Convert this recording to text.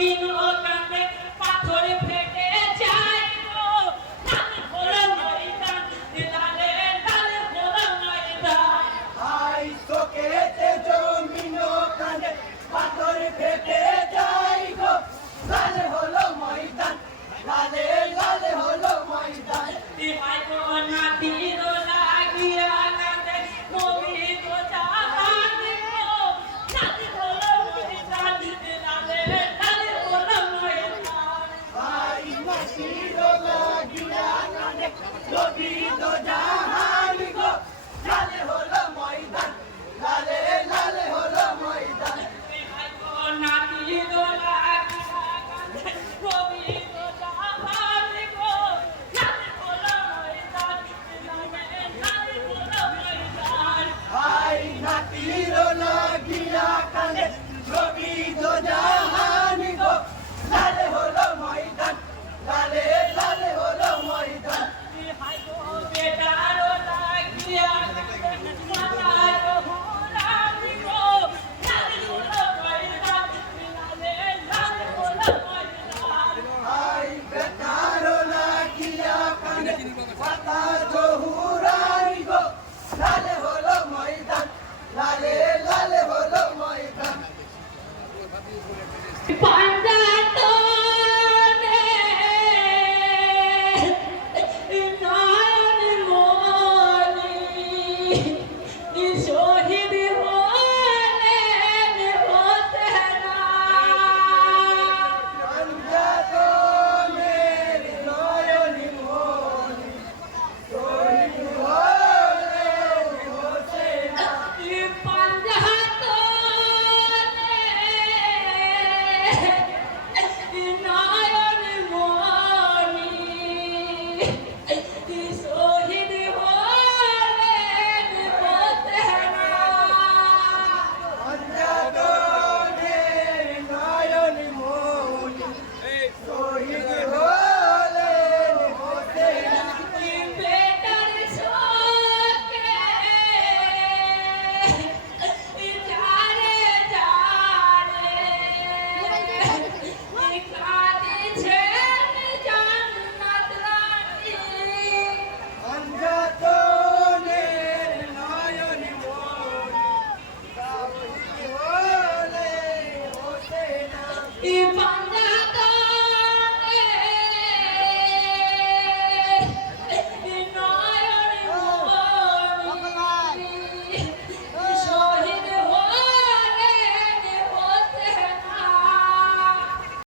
queen of